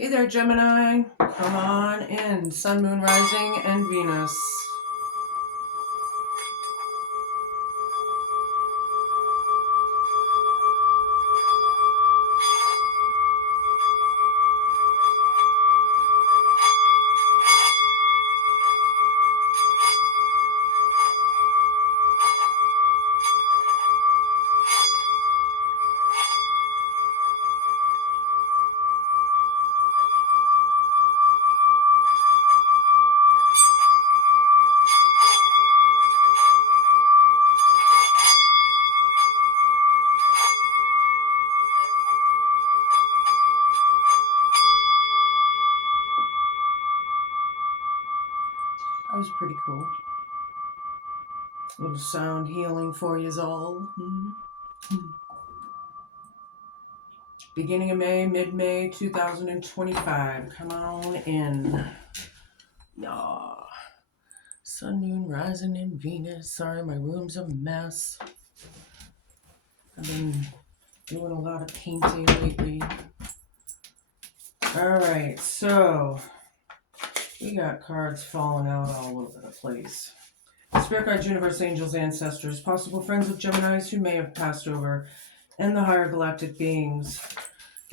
Hey there, Gemini. Come on in. Sun, Moon, Rising, and Venus. That was pretty cool. A little sound healing for you all. Beginning of May, mid-May 2025. Come on in. Yeah. Sun, Moon, Rising, and Venus. Sorry, my room's a mess. I've been doing a lot of painting lately. Alright, so we got cards falling out all over the place. Spirit guides, universe, angels, ancestors, possible friends of Geminis who may have passed over, and the higher galactic beings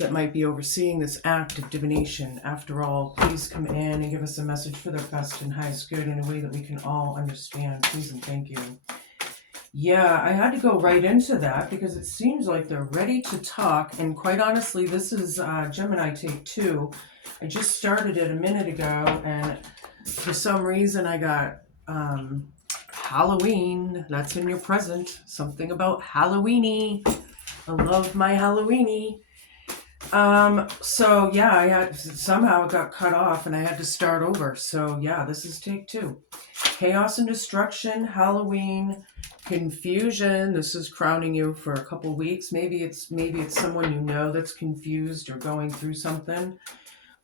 that might be overseeing this act of divination. After all, please come in and give us a message for their best and highest good in a way that we can all understand. Please and thank you. Yeah, I had to go right into that because it seems like they're ready to talk. And quite honestly, this is Gemini take 2. I just started it a minute ago, and for some reason I got Halloween. That's in your present. Something about Halloweeny. I love my Halloweeny. So yeah, I had somehow it got cut off and I had to start over. So yeah, this is take 2. Chaos and destruction, Halloween, confusion. This is crowning you for a couple weeks. Maybe it's someone you know that's confused or going through something.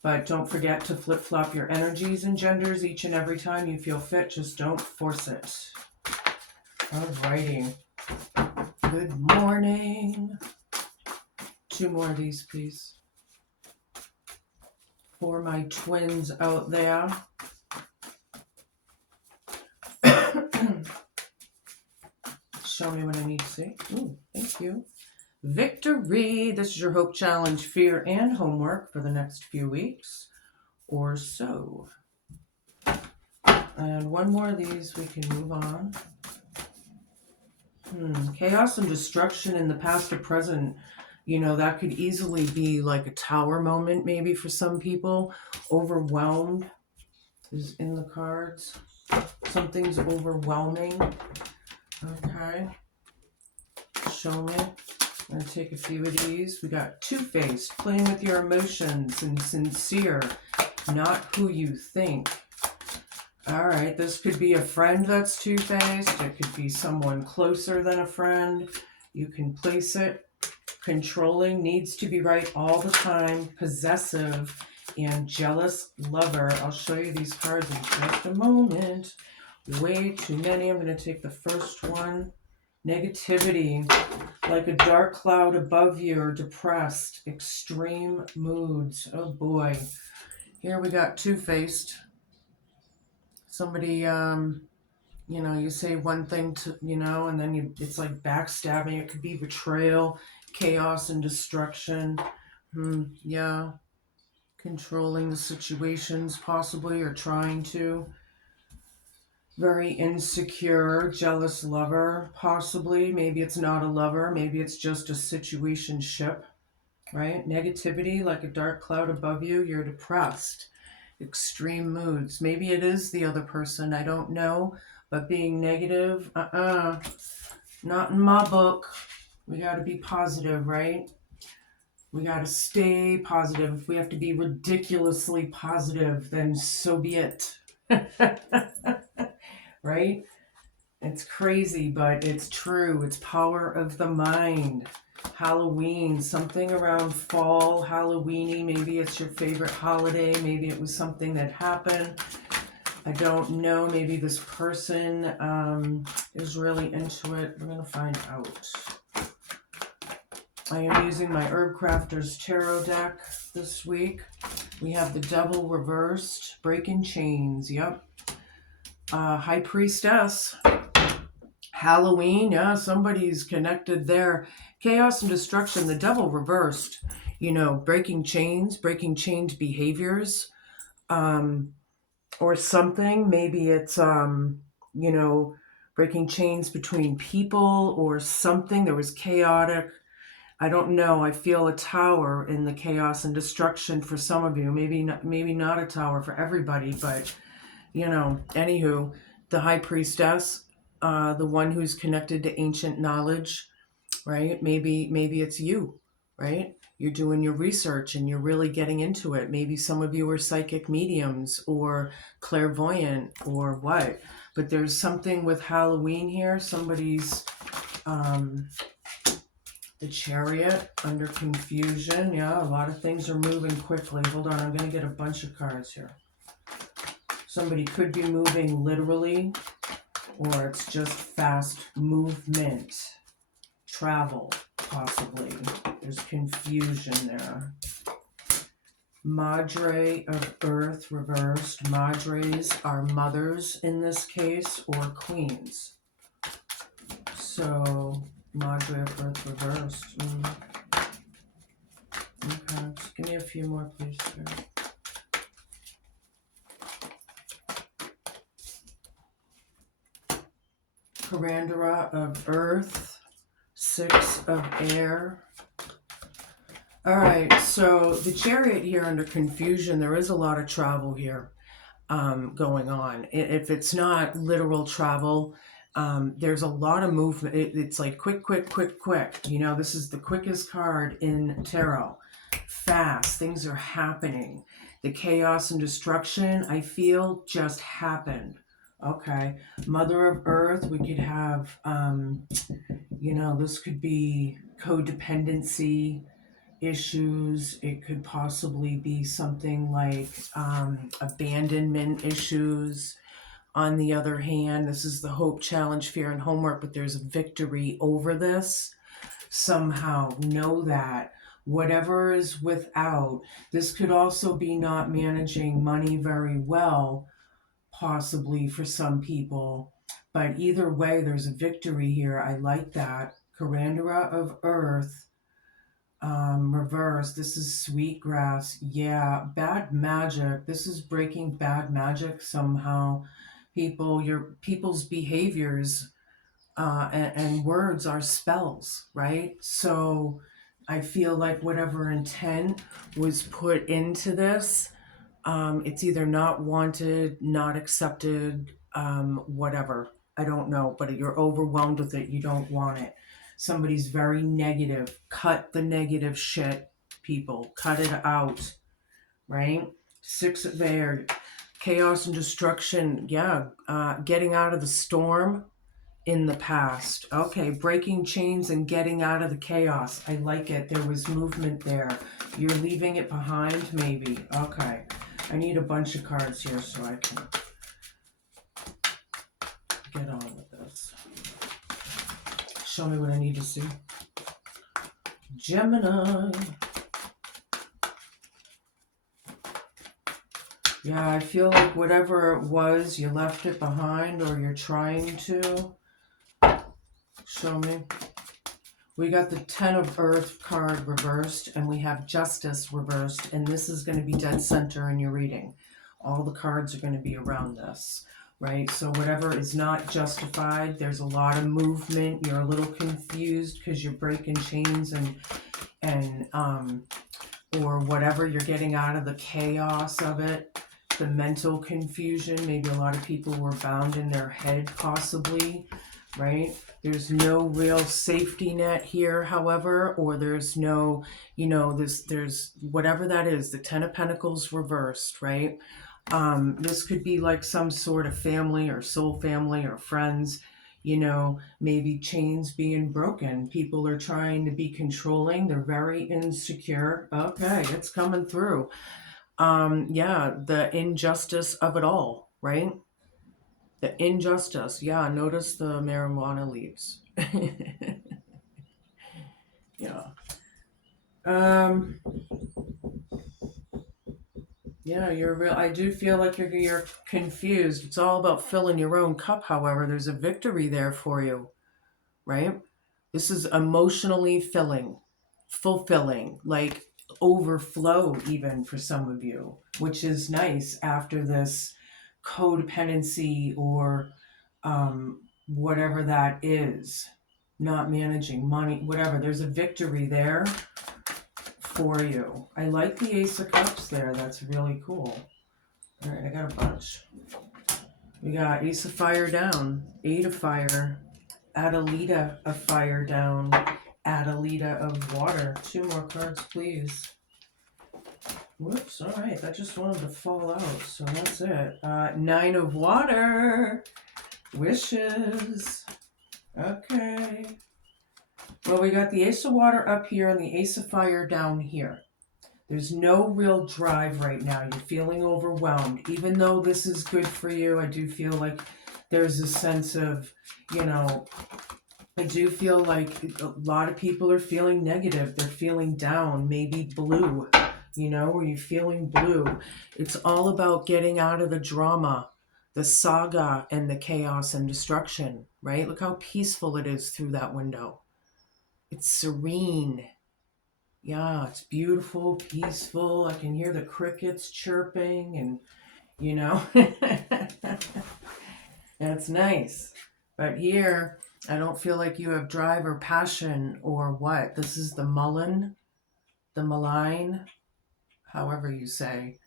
But don't forget to flip-flop your energies and genders each and every time you feel fit. Just don't force it. Alrighty. Good morning. 2 more of these, please. For my twins out there. Show me what I need to see. Ooh, thank you. Victory. This is your hope, challenge, fear, and homework for the next few weeks or so. And 1 more of these, we can move on. Chaos and destruction in the past or present. You know, that could easily be like a tower moment maybe for some people. Overwhelmed is in the cards. Something's overwhelming. Okay. Show me. I'm going to take a few of these. We got two-faced, playing with your emotions, and sincere, not who you think. All right, this could be a friend that's two-faced. It could be someone closer than a friend. You can place it. Controlling, needs to be right all the time, possessive, and jealous lover. I'll show you these cards in just a moment. Way too many. I'm going to take the first one. Negativity, like a dark cloud above you, or depressed, extreme moods. Oh boy. Here we got two-faced. Somebody, you know, you say one thing to, you know, and then it's like backstabbing. It could be betrayal, chaos, and destruction. Yeah. Controlling the situations, possibly, or trying to. Very insecure, jealous lover, possibly. Maybe it's not a lover. Maybe it's just a situationship, right? Negativity, like a dark cloud above you. You're depressed. Extreme moods. Maybe it is the other person. I don't know. But being negative, not in my book. We got to be positive, right? We got to stay positive. If we have to be ridiculously positive, then so be it. Right? It's crazy, but it's true. It's power of the mind. Halloween, something around fall, Halloweeny. Maybe it's your favorite holiday. Maybe it was something that happened. I don't know. Maybe this person is really into it. We're going to find out. I am using my Herb Crafters Tarot deck this week. We have the devil reversed, breaking chains. Yep. High priestess. Halloween, yeah, somebody's connected there. Chaos and destruction, the devil reversed. Breaking chains, breaking chained behaviors, or something. Maybe it's breaking chains between people or something. There was chaotic. I don't know. I feel a tower in the chaos and destruction for some of you. Maybe not a tower for everybody, but anywho, the high priestess, the one who's connected to ancient knowledge, right? Maybe it's you, right? You're doing your research and you're really getting into it. Maybe some of you are psychic mediums or clairvoyant or what. But there's something with Halloween here. Somebody's the Chariot under confusion. Yeah, a lot of things are moving quickly. Hold on, I'm going to get a bunch of cards here. Somebody could be moving literally, or it's just fast movement. Travel, possibly. There's confusion there. Madre of Earth reversed. Madres are mothers in this case, or queens. So, Madre of Earth reversed. Okay, just give me a few more, please, sir. Curandera of Earth, Six of Air. All right, so the Chariot here under confusion, there is a lot of travel here going on. If it's not literal travel, there's a lot of movement. It's like quick. This is the quickest card in tarot. Fast, things are happening. The chaos and destruction, I feel, just happened. Okay, Mother of Earth, we could have, this could be codependency issues. It could possibly be something like abandonment issues. On the other hand, this is the hope, challenge, fear, and homework, but there's a victory over this. Somehow know that whatever is without, this could also be not managing money very well, possibly for some people. But either way, there's a victory here. I like that. Curandera of Earth, reverse. This is sweetgrass. Yeah, bad magic. This is breaking bad magic somehow. People's behaviors and words are spells, right? So I feel like whatever intent was put into this, it's either not wanted, not accepted, whatever. I don't know, but you're overwhelmed with it. You don't want it. Somebody's very negative. Cut the negative shit, people. Cut it out, right? Six of Air, chaos and destruction. Yeah, getting out of the storm in the past. Okay, breaking chains and getting out of the chaos. I like it. There was movement there. You're leaving it behind, maybe. Okay. I need a bunch of cards here so I can get on with this. Show me what I need to see. Gemini. Yeah, I feel like whatever it was, you left it behind or you're trying to. Show me. We got the 10 of Earth card reversed, and we have Justice reversed, and this is going to be dead center in your reading. All the cards are going to be around this, right? So whatever is not justified, there's a lot of movement. You're a little confused because you're breaking chains and or whatever. You're getting out of the chaos of it, the mental confusion. Maybe a lot of people were bound in their head, possibly, right? There's no real safety net here, however, or there's no, there's whatever that is, the 10 of Pentacles reversed, right? This could be like some sort of family or soul family or friends, maybe chains being broken. People are trying to be controlling. They're very insecure. Okay, it's coming through. Yeah, the injustice of it all, right? The injustice. Yeah, notice the marijuana leaves. Yeah. Yeah, you're real. I do feel like you're confused. It's all about filling your own cup. However, there's a victory there for you, right? This is emotionally fulfilling, like overflow even for some of you, which is nice after this codependency or whatever that is, not managing money, whatever. There's a victory there for you. I like the Ace of Cups there. That's really cool. All right, I got a bunch. We got Ace of Fire down, Eight of Fire, Adelita of Fire down, Adelita of Water. Two more cards, please. Whoops, all right, that just wanted to fall out, so that's it. Nine of Water, Wishes. Okay. Well, we got the Ace of Water up here and the Ace of Fire down here. There's no real drive right now. You're feeling overwhelmed. Even though this is good for you, I do feel like there's a sense of, I do feel like a lot of people are feeling negative. They're feeling down, maybe blue, where you're feeling blue. It's all about getting out of the drama, the saga, and the chaos and destruction, right? Look how peaceful it is through that window. It's serene. Yeah, it's beautiful, peaceful. I can hear the crickets chirping and, that's nice. But here, I don't feel like you have drive or passion or what. This is the Mullen, the malign, however you say.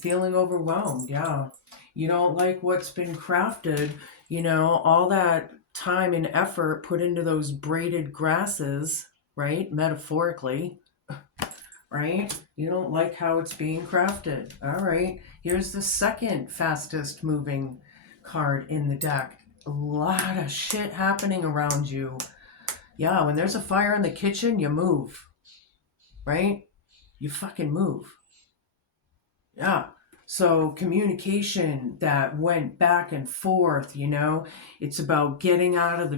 Feeling overwhelmed, yeah. You don't like what's been crafted, all that time and effort put into those braided grasses, right? Metaphorically, right? You don't like how it's being crafted. All right. Here's the second fastest moving card in the deck. A lot of shit happening around you. Yeah, when there's a fire in the kitchen, you move, right? You fucking move. Yeah. So communication that went back and forth, it's about getting out of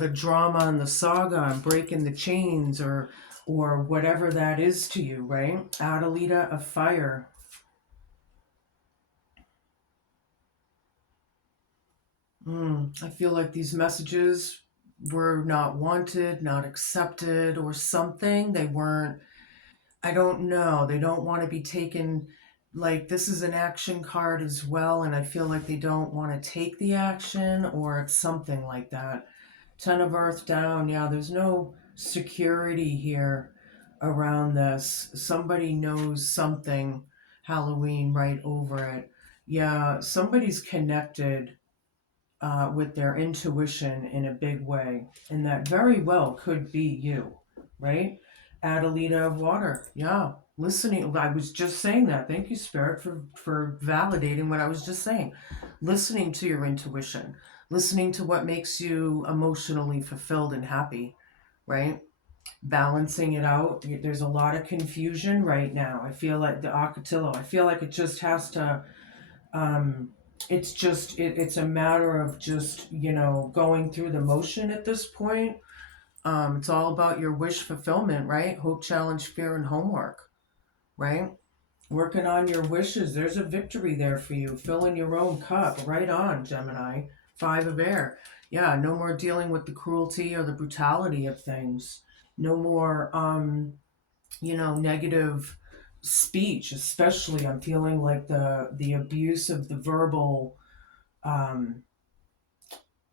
the drama and the saga and breaking the chains or whatever that is to you, right? Adelita of Fire. I feel like these messages were not wanted, not accepted, or something. They weren't, I don't know. They don't want to be taken, like, this is an action card as well, and I feel like they don't want to take the action, or it's something like that. Ten of Earth down. Yeah, there's no security here around this. Somebody knows something. Halloween right over it. Yeah, somebody's connected with their intuition in a big way, and that very well could be you, right? Adelita of Water, yeah. Listening, I was just saying that. Thank you, Spirit, for validating what I was just saying. Listening to your intuition, listening to what makes you emotionally fulfilled and happy, right? Balancing it out. There's a lot of confusion right now. I feel like the Ocotillo, I feel like it just has to it's a matter of just going through the motion at this point. It's all about your wish fulfillment, right? Hope, challenge, fear, and homework, right? Working on your wishes. There's a victory there for you. Filling your own cup. Right on, Gemini. Five of Air. Yeah, no more dealing with the cruelty or the brutality of things. No more negative speech. Especially, I'm feeling like the abuse of the verbal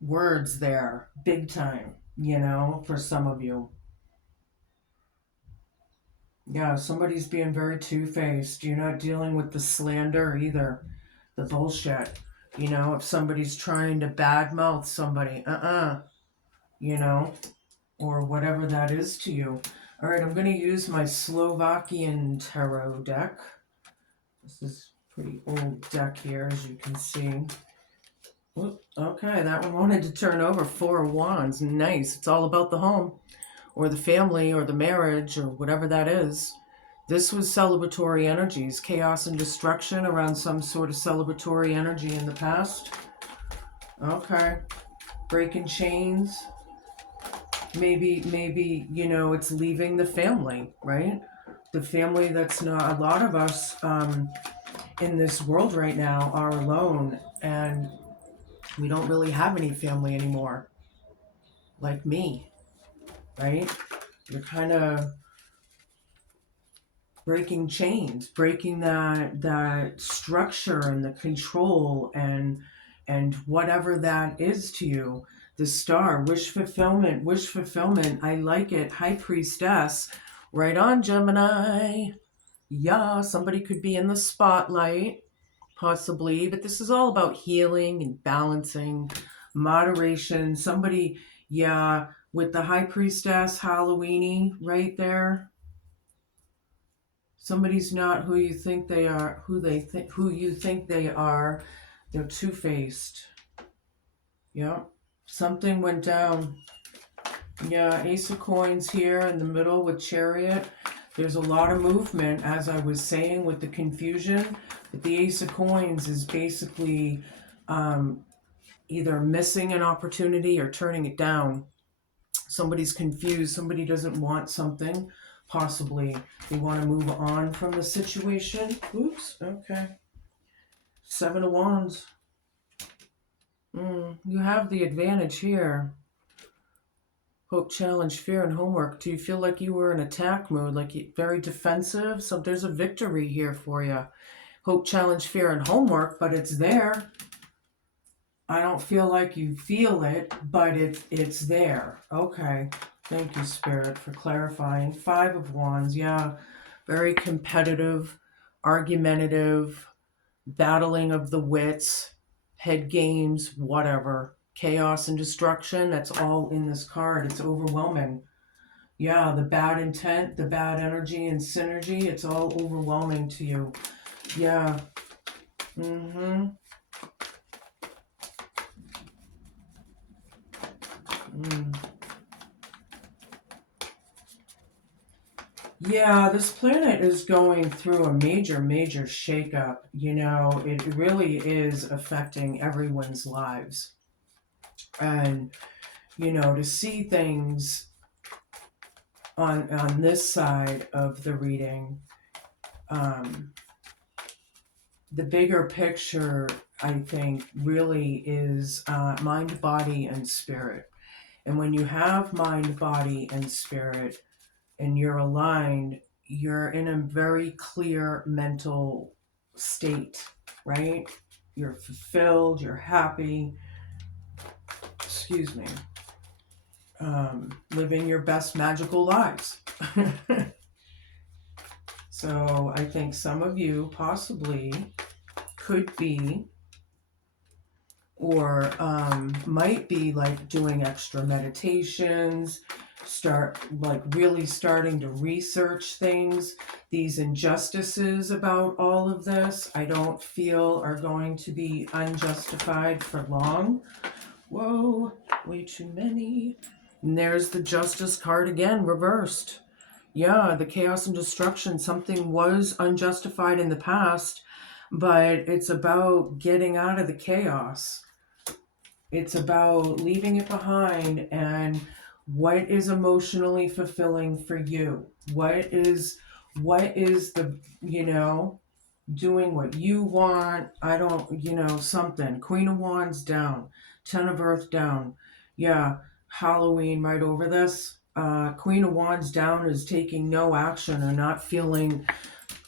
words there, big time, for some of you. Yeah, somebody's being very two-faced. You're not dealing with the slander either, the bullshit. If somebody's trying to badmouth somebody, you know, or whatever that is to you. All right, I'm going to use my Slovakian tarot deck. This is a pretty old deck here, as you can see. Oop, okay, that one wanted to turn over. Four of Wands. Nice. It's all about the home or the family or the marriage or whatever that is. This was celebratory energies, chaos and destruction around some sort of celebratory energy in the past. Okay. Breaking chains. Maybe, it's leaving the family, right? the family that's not, a lot of us in this world right now are alone, and we don't really have any family anymore, like me, right? You're kind of breaking chains, breaking that structure and the control and whatever that is to you. The star, wish fulfillment, wish fulfillment. I like it. High priestess. Right on, Gemini. Yeah, somebody could be in the spotlight, possibly, but this is all about healing and balancing, moderation. Somebody, yeah, with the high priestess, Halloweeny right there. Somebody's not who you think they are, who you think they are. They're two-faced. Yeah. Something went down. Yeah, Ace of Coins here in the middle with Chariot. There's a lot of movement, as I was saying, with the confusion. But the Ace of Coins is basically either missing an opportunity or turning it down. Somebody's confused. Somebody doesn't want something. Possibly they want to move on from the situation. Oops, okay. Seven of Wands. You have the advantage here. Hope, challenge, fear, and homework. Do you feel like you were in attack mode, like very defensive? So there's a victory here for you. Hope, challenge, fear, and homework, but it's there. I don't feel like you feel it, but it's there. Okay. Thank you, Spirit, for clarifying. Five of Wands, yeah. Very competitive, argumentative, battling of the wits, head games, whatever. Chaos and destruction, that's all in this card. It's overwhelming. Yeah, the bad intent, the bad energy and synergy, it's all overwhelming to you. Yeah. Yeah, this planet is going through a major shakeup. You know, it really is affecting everyone's lives. And, you know, to see things on this side of the reading, the bigger picture, I think, really is mind, body, and spirit. And when you have mind, body, and spirit, and you're aligned, you're in a very clear mental state, right? You're fulfilled, you're happy, excuse me, living your best magical lives. So I think some of you possibly could be or might be like doing extra meditations, start like really starting to research things. These injustices about all of this, I don't feel are going to be unjustified for long. Whoa, way too many. And there's the Justice card again, reversed. Yeah, the chaos and destruction. Something was unjustified in the past, but it's about getting out of the chaos. It's about leaving it behind and what is emotionally fulfilling for you. What is the, you know, doing what you want. I don't, you know, something. Queen of Wands down. Ten of Earth down. Yeah, Halloween right over this. Queen of Wands down is taking no action or not feeling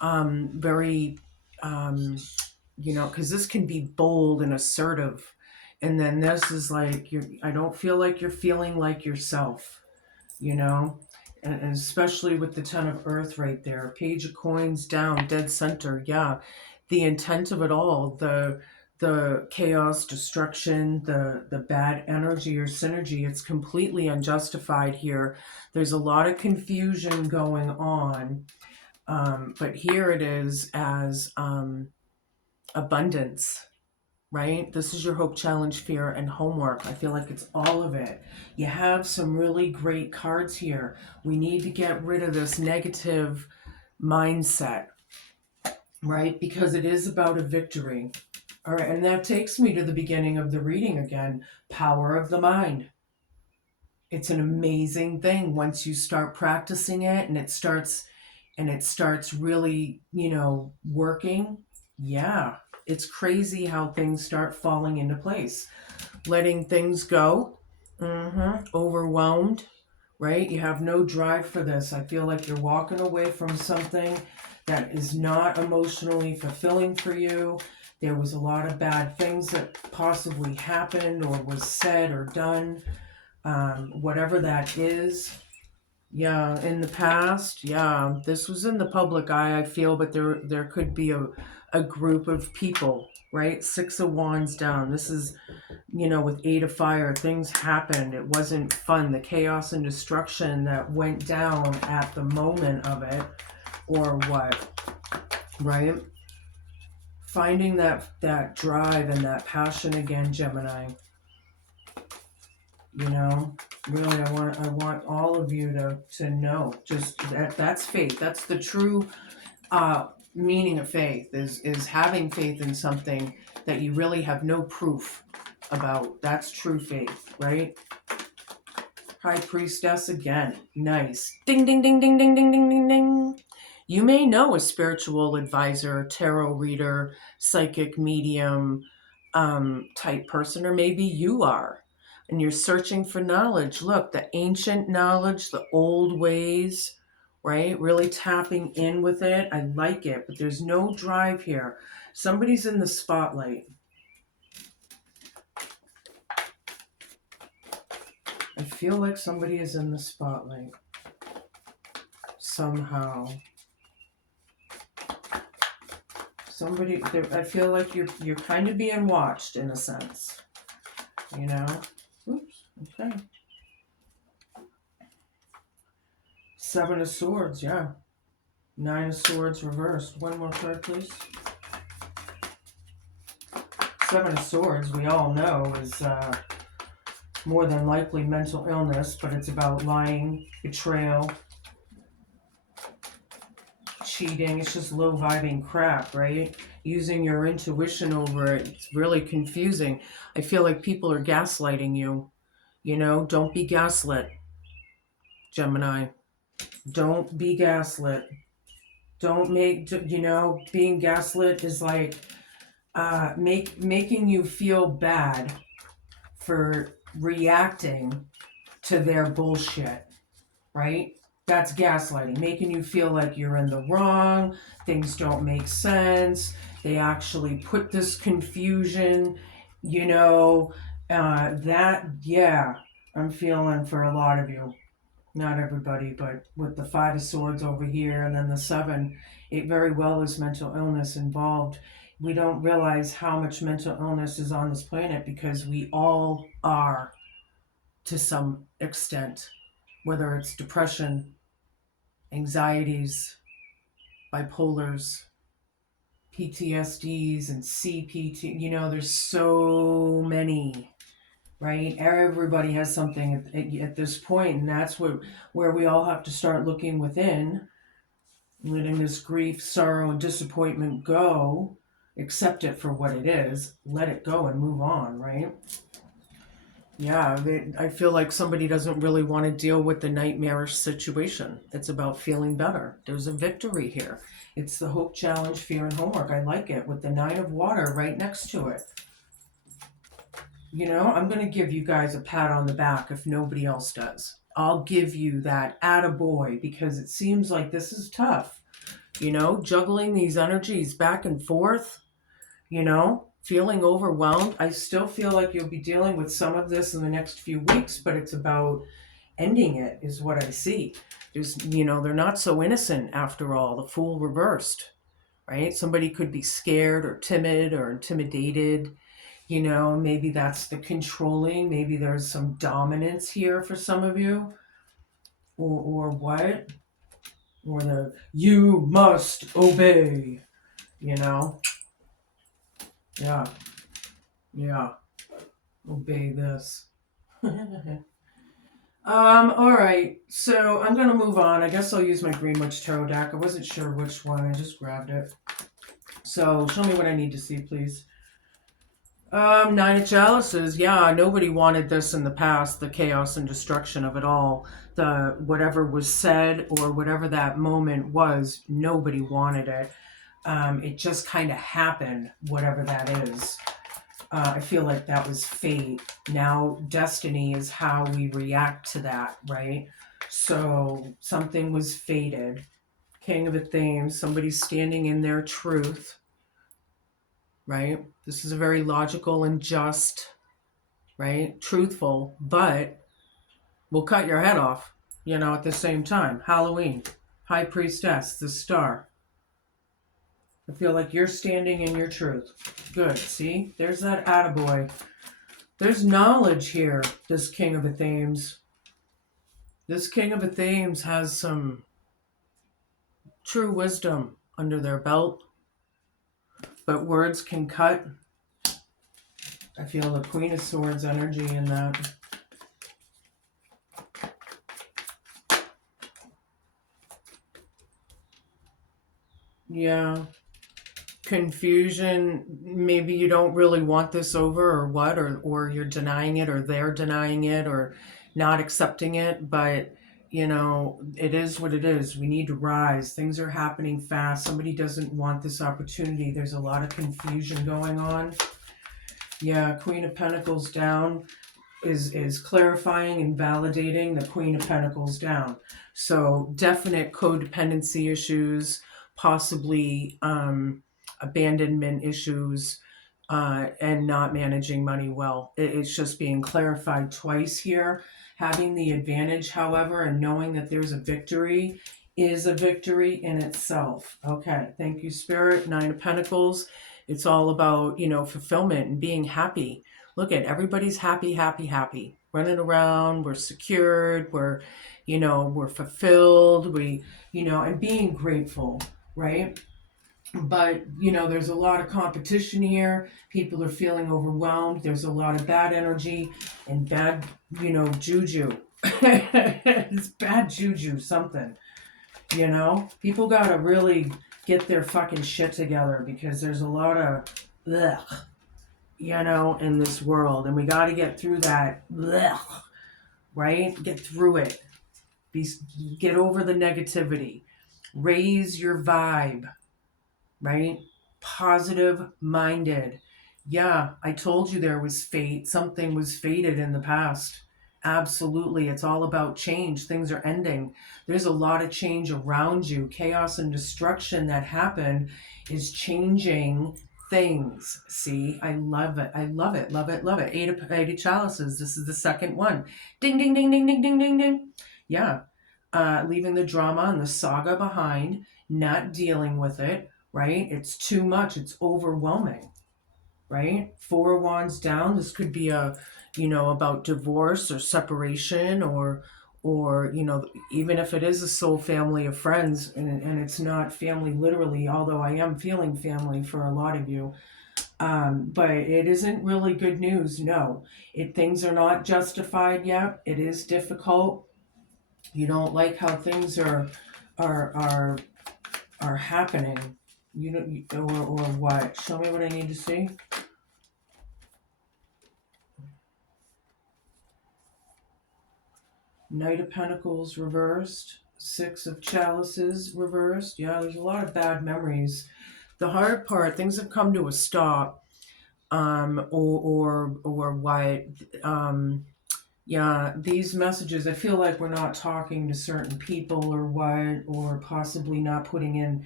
very, you know, because this can be bold and assertive. And then this is like, I don't feel like you're feeling like yourself, you know? And especially with the Ten of Earth right there. Page of Coins down, dead center. Yeah, the intent of it all, the chaos, destruction, the bad energy or synergy, it's completely unjustified here. There's a lot of confusion going on. But here it is as abundance, right? This is your hope, challenge, fear, and homework. I feel like it's all of it. You have some really great cards here. We need to get rid of this negative mindset, right? Because it is about a victory. All right, and that takes me to the beginning of the reading again. Power of the mind. It's an amazing thing once you start practicing it and it starts and it starts really, you know, working, yeah, it's crazy how things start falling into place. Letting things go, overwhelmed, right? You have no drive for this. I feel like you're walking away from something that is not emotionally fulfilling for you. There was a lot of bad things that possibly happened or was said or done, whatever that is. Yeah, in the past, yeah, this was in the public eye, I feel, but there could be a group of people, right? Six of Wands down. This is, you know, with Eight of Fire, things happened. It wasn't fun. The chaos and destruction that went down at the moment of it, or what, right? Finding that drive and that passion again, Gemini. You know, really, I want all of you to know, just that's faith. That's the true meaning of faith, is having faith in something that you really have no proof about. That's true faith, right? High Priestess again. Nice. Ding, ding, ding, ding, ding, ding, ding, ding, ding. You may know a spiritual advisor, tarot reader, psychic medium type person, or maybe you are. And you're searching for knowledge. Look, the ancient knowledge, the old ways, right? Really tapping in with it. I like it, but there's no drive here. Somebody's in the spotlight. I feel like somebody is in the spotlight somehow. Somebody, I feel like you're kind of being watched in a sense, you know? Oops, okay. Seven of Swords, yeah. Nine of Swords reversed. One more card, please. Seven of Swords, we all know, is more than likely mental illness, but it's about lying, betrayal, cheating. It's just low vibing crap, right? Using your intuition over it. It's really confusing. I feel like people are gaslighting you. You know, don't be gaslit, Gemini. Don't be gaslit. Don't make, you know, being gaslit is like making you feel bad for reacting to their bullshit, right? That's gaslighting, making you feel like you're in the wrong, things don't make sense, they actually put this confusion, you know, yeah, I'm feeling for a lot of you. Not everybody, but with the Five of Swords over here and then the Seven, it very well is mental illness involved. We don't realize how much mental illness is on this planet because we all are to some extent, whether it's depression, anxieties, bipolars, PTSDs, and CPT. You know, there's so many, right? Everybody has something at this point, and that's where we all have to start looking within, letting this grief, sorrow, and disappointment go, accept it for what it is, let it go and move on, right? Yeah, I feel like somebody doesn't really want to deal with the nightmarish situation. It's about feeling better. There's a victory here. It's the hope, challenge, fear, and homework. I like it with the Nine of Water right next to it. You know, I'm going to give you guys a pat on the back if nobody else does. I'll give you that attaboy because it seems like this is tough. You know, juggling these energies back and forth, you know, feeling overwhelmed. I still feel like you'll be dealing with some of this in the next few weeks, but it's about ending it is what I see. Just, you know, they're not so innocent after all. The Fool reversed, right? Somebody could be scared or timid or intimidated. You know, maybe that's the controlling. Maybe there's some dominance here for some of you. Or what? Or the you must obey, you know? Yeah. Yeah. Obey this. All right. So I'm going to move on. I guess I'll use my Green Witch Tarot deck. I wasn't sure which one. I just grabbed it. So show me what I need to see, please. Nine of Chalices. Yeah, nobody wanted this in the past, the chaos and destruction of it all. The whatever was said or whatever that moment was, nobody wanted it. It just kind of happened, whatever that is. I feel like that was fate. Now, destiny is how we react to that, right? So, something was fated. King of a theme, somebody's standing in their truth, right? This is a very logical and just, right? Truthful, but will cut your head off, at the same time. Halloween, High Priestess, the star. I feel like you're standing in your truth. Good, see? There's that attaboy. There's knowledge here, this King of Athenes. This King of Athenes has some true wisdom under their belt, but words can cut. I feel the Queen of Swords energy in that. Yeah. Confusion, maybe you don't really want this over or what, or you're denying it or they're denying it or not accepting it, but it is what it is. We need to rise. Things are happening fast. Somebody doesn't want this opportunity. There's a lot of confusion going on. Yeah, Queen of Pentacles down is clarifying and validating the Queen of Pentacles down. So definite codependency issues, possibly abandonment issues, and not managing money well. It's just being clarified twice here. Having the advantage, however, and knowing that there's a victory is a victory in itself. Okay, thank you, Spirit. Nine of Pentacles. It's all about, fulfillment and being happy. Look at everybody's happy, happy, happy. Running around, we're secured, we're fulfilled, and being grateful, right? But, there's a lot of competition here. People are feeling overwhelmed. There's a lot of bad energy and bad, juju. It's bad juju, something. People got to really get their fucking shit together because there's a lot of ugh, in this world. And we got to get through that, ugh, right? Get through it. Get over the negativity. Raise your vibe. Right? Positive minded. Yeah, I told you there was fate. Something was fated in the past. Absolutely. It's all about change. Things are ending. There's a lot of change around you. Chaos and destruction that happened is changing things. See, I love it. I love it. Love it. Love it. Eight of chalices. This is the second one. Ding, ding, ding, ding, ding, ding, ding, ding. Yeah. Leaving the drama and the saga behind, not dealing with it. Right? It's too much. It's overwhelming, right? Four of Wands down. This could be about divorce or separation or, even if it is a soul family of friends and it's not family literally, although I am feeling family for a lot of you. But it isn't really good news. No, things are not justified yet. It is difficult. You don't like how things are happening. Or what? Show me what I need to see. Knight of Pentacles reversed. Six of Chalices reversed. Yeah, there's a lot of bad memories. The hard part, things have come to a stop. Or what? Yeah, these messages, I feel like we're not talking to certain people or what, or possibly not putting in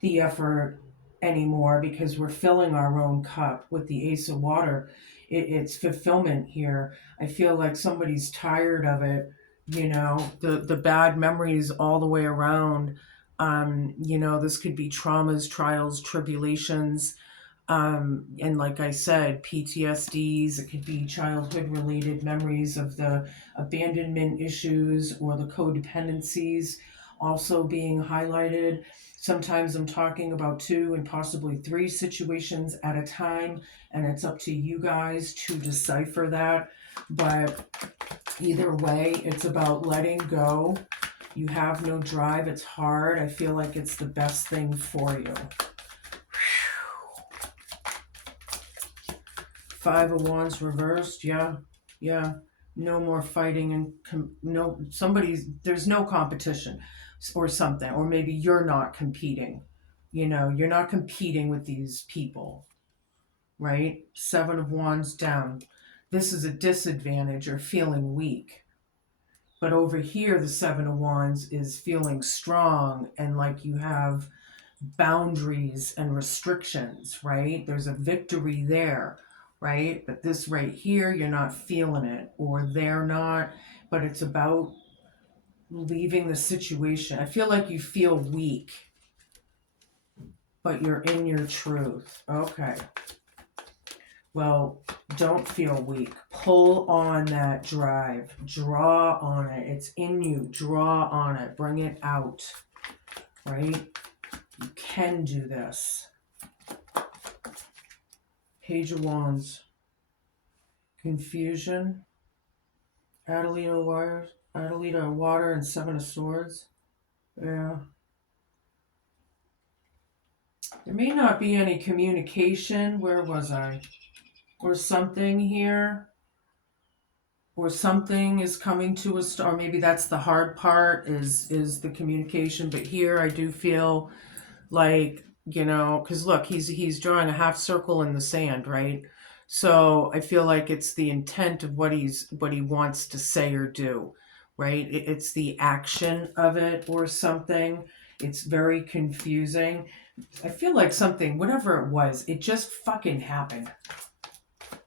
the effort anymore because we're filling our own cup with the Ace of Water. It's fulfillment here. I feel like somebody's tired of it, the bad memories all the way around. This could be traumas, trials, tribulations, and like I said, PTSDs. It could be childhood related memories of the abandonment issues or the codependencies also being highlighted. Sometimes I'm talking about 2 and possibly 3 situations at a time, and it's up to you guys to decipher that. But either way, it's about letting go. You have no drive. It's hard. I feel like it's the best thing for you. Five of Wands reversed. Yeah. Yeah. No more fighting and there's no competition or something. Or maybe you're not competing. You're not competing with these people, right? Seven of Wands down. This is a disadvantage or feeling weak. But over here, the Seven of Wands is feeling strong and like you have boundaries and restrictions, right? There's a victory there, right? But this right here, you're not feeling it, or they're not, but it's about leaving the situation. I feel like you feel weak, but you're in your truth. Okay. Well, don't feel weak. Pull on that drive. Draw on it. It's in you. Draw on it. Bring it out, right? You can do this. Page of Wands. Confusion. Adelita water and Seven of Swords. Yeah. There may not be any communication. Where was I? Or something here. Or something is coming to a start. Or maybe that's the hard part is the communication. But here I do feel like, because look, he's drawing a half circle in the sand, right? So I feel like it's the intent of what he wants to say or do, right? It's the action of it or something. It's very confusing. I feel like something, whatever it was, it just fucking happened.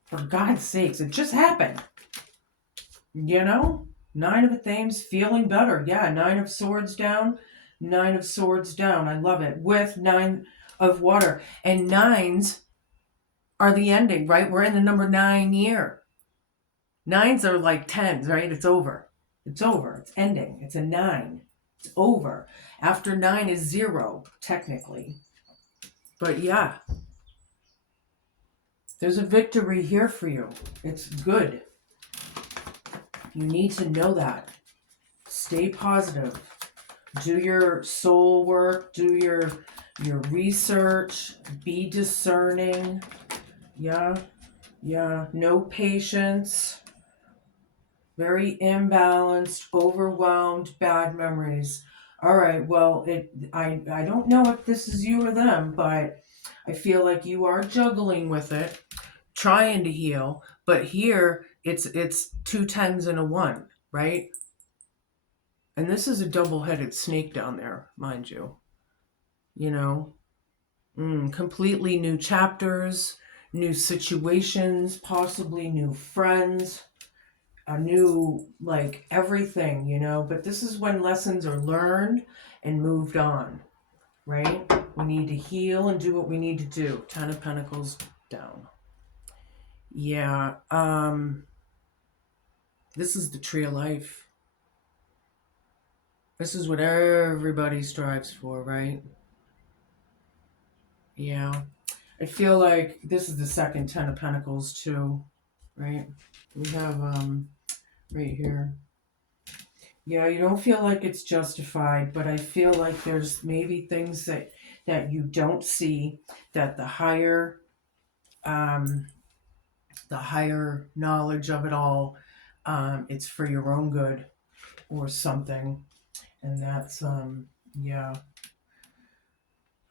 For God's sakes, it just happened. Nine of Thames, feeling better. Yeah, Nine of Swords down. Nine of Swords down. I love it. With Nine of Water. And nines are the ending, right? We're in the number 9 year. Nines are like tens, right? It's over. It's over. It's ending. It's a 9. It's over. After 9 is 0, technically. But yeah. There's a victory here for you. It's good. You need to know that. Stay positive. Do your soul work. Do your research. Be discerning. Yeah. No patience. Very imbalanced, overwhelmed, bad memories. All right. Well, I don't know if this is you or them, but I feel like you are juggling with it, trying to heal. But here it's 2 10s and a 1, right? And this is a double-headed snake down there, mind you. Completely new chapters, new situations, possibly new friends, a new, like, everything, But this is when lessons are learned and moved on, right? We need to heal and do what we need to do. 10 of Pentacles down. Yeah. This is the tree of life. This is what everybody strives for, right? Yeah. I feel like this is the second 10 of Pentacles too, right? We have right here. Yeah, you don't feel like it's justified, but I feel like there's maybe things that you don't see, that the higher knowledge of it all, it's for your own good or something. And that's yeah.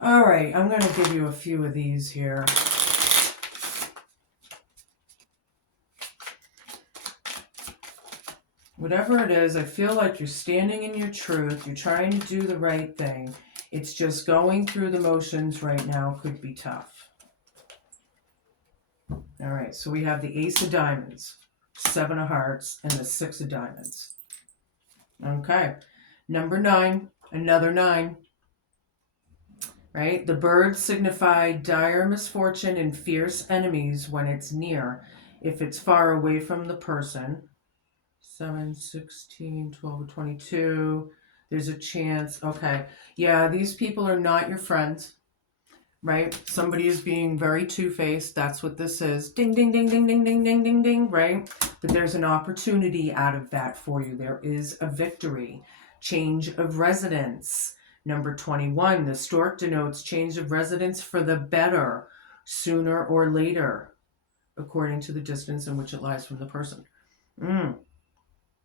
All right, I'm going to give you a few of these here. Whatever it is, I feel like you're standing in your truth. You're trying to do the right thing. It's just going through the motions right now could be tough. All right, so we have the Ace of Diamonds, 7 of Hearts, and the 6 of Diamonds. Okay, number 9, another 9. Right? The birds signify dire misfortune and fierce enemies when it's near. If it's far away from the person, 7, 16, 12, 22, there's a chance. Okay. Yeah, these people are not your friends, right? Somebody is being very two-faced. That's what this is. Ding, ding, ding, ding, ding, ding, ding, ding, ding, right? But there's an opportunity out of that for you. There is a victory. Change of residence. Number 21, the stork denotes change of residence for the better, sooner or later. according to the distance in which it lies from the person.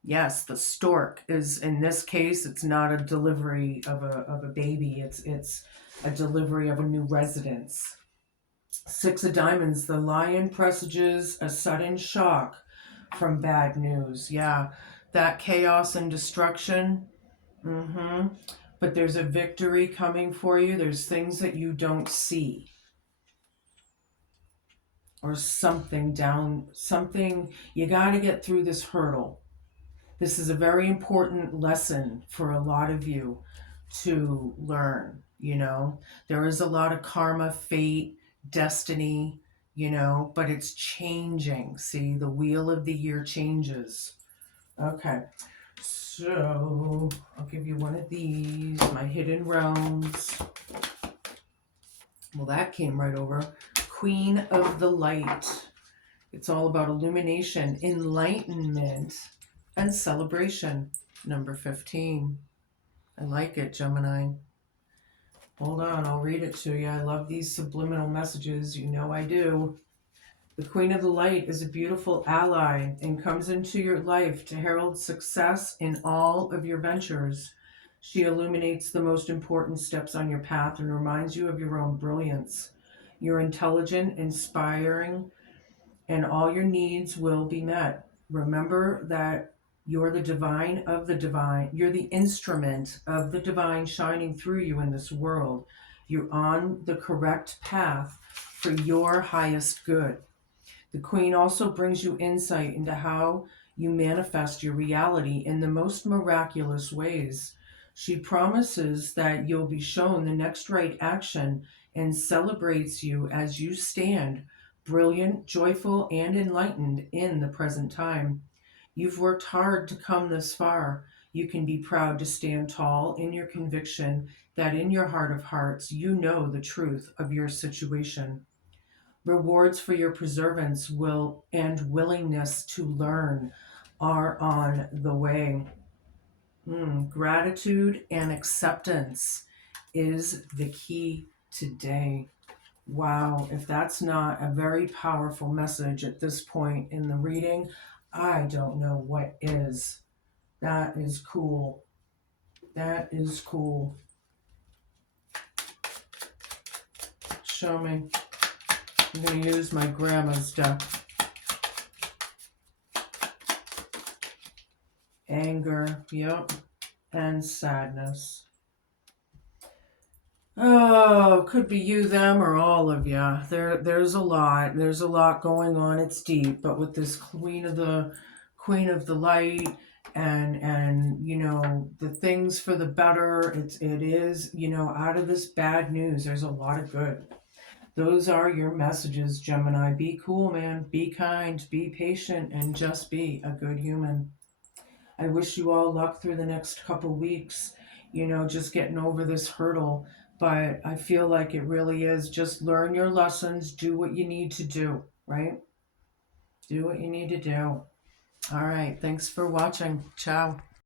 Yes, the stork is, in this case, it's not a delivery of a baby. It's a delivery of a new residence. Six of Diamonds, the lion presages a sudden shock from bad news. Yeah, that chaos and destruction. But there's a victory coming for you. There's things that you don't see. Or something, you got to get through this hurdle. This is a very important lesson for a lot of you to learn, There is a lot of karma, fate, destiny, but it's changing. See, the wheel of the year changes. Okay, so I'll give you one of these, my hidden realms. Well, that came right over. Queen of the Light. It's all about illumination, enlightenment, and celebration. Number 15. I like it, Gemini. Hold on, I'll read it to you. I love these subliminal messages. You know I do. The Queen of the Light is a beautiful ally and comes into your life to herald success in all of your ventures. She illuminates the most important steps on your path and reminds you of your own brilliance. You're intelligent, inspiring, and all your needs will be met. Remember that you're the divine of the divine. You're the instrument of the divine shining through you in this world. You're on the correct path for your highest good. The Queen also brings you insight into how you manifest your reality in the most miraculous ways. She promises that you'll be shown the next right action and celebrates you as you stand brilliant, joyful, and enlightened in the present time. You've worked hard to come this far. You can be proud to stand tall in your conviction that in your heart of hearts, you know the truth of your situation. Rewards for your perseverance and willingness to learn are on the way. Gratitude and acceptance is the key today. Wow, if that's not a very powerful message at this point in the reading, I don't know what is. That is cool. That is cool. Show me. I'm going to use my grandma's deck. Anger, yep, and sadness. Oh, could be you, them, or all of you. There's a lot. There's a lot going on. It's deep, but with this Queen of the Light, and the things for the better. It is out of this bad news. There's a lot of good. Those are your messages, Gemini. Be cool, man. Be kind. Be patient, and just be a good human. I wish you all luck through the next couple weeks. Just getting over this hurdle. But I feel like it really is just learn your lessons, do what you need to do, right? Do what you need to do. All right. Thanks for watching. Ciao.